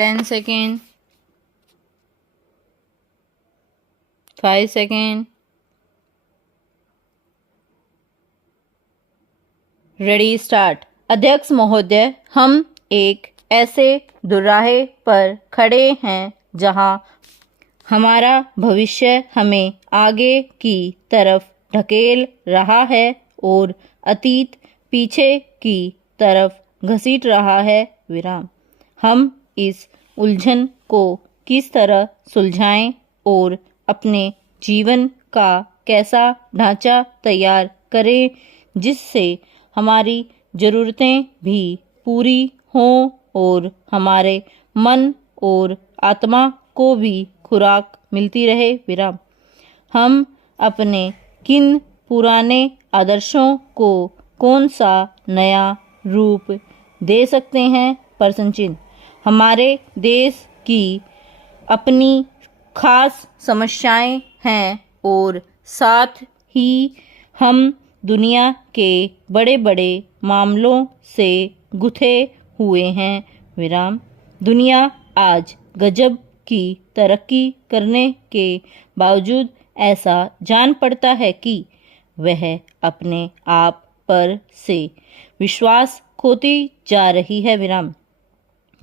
10 second, 5 second, ready start. अध्यक्ष महोदय, हम एक ऐसे दुराहे पर खड़े हैं जहां हमारा भविष्य हमें आगे की तरफ ढकेल रहा है और अतीत पीछे की तरफ घसीट रहा है। विराम। हम इस उलझन को किस तरह सुलझाएं और अपने जीवन का कैसा ढांचा तैयार करें जिससे हमारी ज़रूरतें भी पूरी हों और हमारे मन और आत्मा को भी खुराक मिलती रहे। विराम। हम अपने किन पुराने आदर्शों को कौन सा नया रूप दे सकते हैं? प्रश्न चिन्ह। हमारे देश की अपनी खास समस्याएं हैं और साथ ही हम दुनिया के बड़े बड़े मामलों से गुथे हुए हैं। विराम। दुनिया आज गजब की तरक्की करने के बावजूद ऐसा जान पड़ता है कि वह अपने आप पर से विश्वास खोती जा रही है। विराम।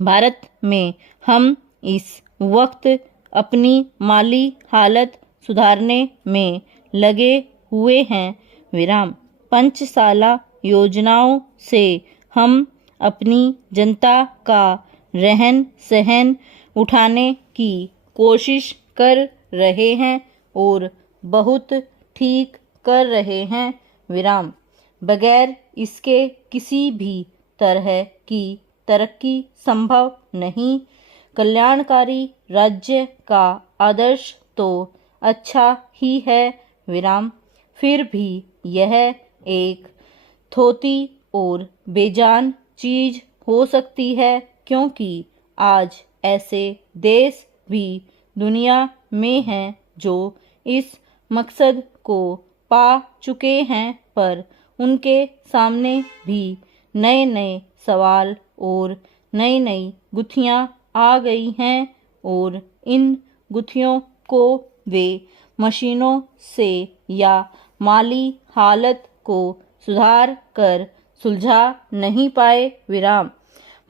भारत में हम इस वक्त अपनी माली हालत सुधारने में लगे हुए हैं। विराम। पंचसाला योजनाओं से हम अपनी जनता का रहन सहन उठाने की कोशिश कर रहे हैं और बहुत ठीक कर रहे हैं। विराम। बगैर इसके किसी भी तरह की तरक्की संभव नहीं। कल्याणकारी राज्य का आदर्श तो अच्छा ही है। विराम। फिर भी यह एक थोती और बेजान चीज हो सकती है क्योंकि आज ऐसे देश भी दुनिया में हैं जो इस मकसद को पा चुके हैं पर उनके सामने भी नए नए सवाल और नई नई गुत्थियां आ गई हैं और इन गुत्थियों को वे मशीनों से या माली हालत को सुधार कर सुलझा नहीं पाए। विराम।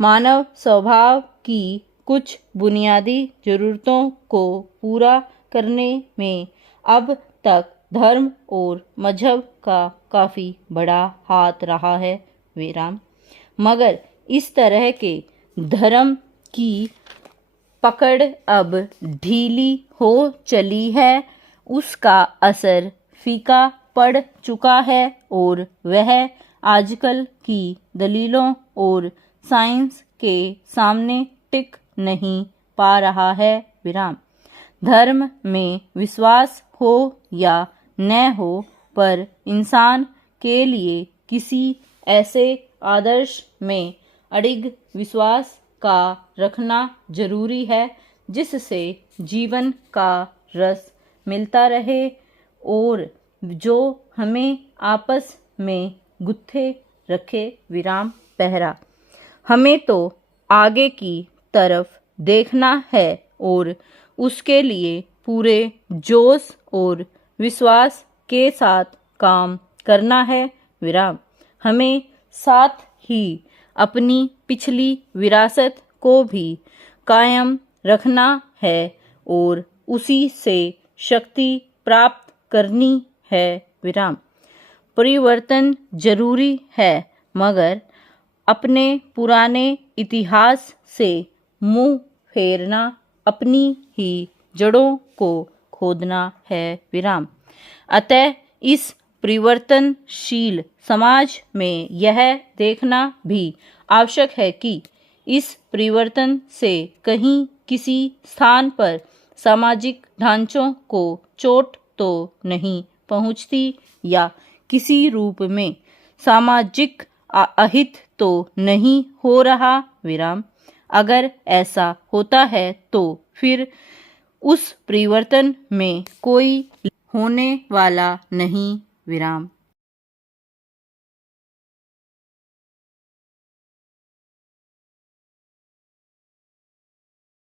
मानव स्वभाव की कुछ बुनियादी ज़रूरतों को पूरा करने में अब तक धर्म और मजहब का काफ़ी बड़ा हाथ रहा है। विराम। मगर इस तरह के धर्म की पकड़ अब ढीली हो चली है, उसका असर फीका पड़ चुका है और वह आजकल की दलीलों और साइंस के सामने टिक नहीं पा रहा है। विराम। धर्म में विश्वास हो या न हो पर इंसान के लिए किसी ऐसे आदर्श में अडिग विश्वास का रखना जरूरी है जिससे जीवन का रस मिलता रहे और जो हमें आपस में गुत्थे रखे। विराम। पहरा। हमें तो आगे की तरफ देखना है और उसके लिए पूरे जोश और विश्वास के साथ काम करना है। विराम। हमें साथ ही अपनी पिछली विरासत को भी कायम रखना है और उसी से शक्ति प्राप्त करनी है। विराम। परिवर्तन जरूरी है मगर अपने पुराने इतिहास से मुंह फेरना अपनी ही जड़ों को खोदना है। विराम। अतः इस परिवर्तनशील समाज में यह देखना भी आवश्यक है कि इस परिवर्तन से कहीं किसी स्थान पर सामाजिक ढांचों को चोट तो नहीं पहुंचती या किसी रूप में सामाजिक अहित तो नहीं हो रहा। विराम। अगर ऐसा होता है तो फिर उस परिवर्तन में कोई होने वाला नहीं। विराम।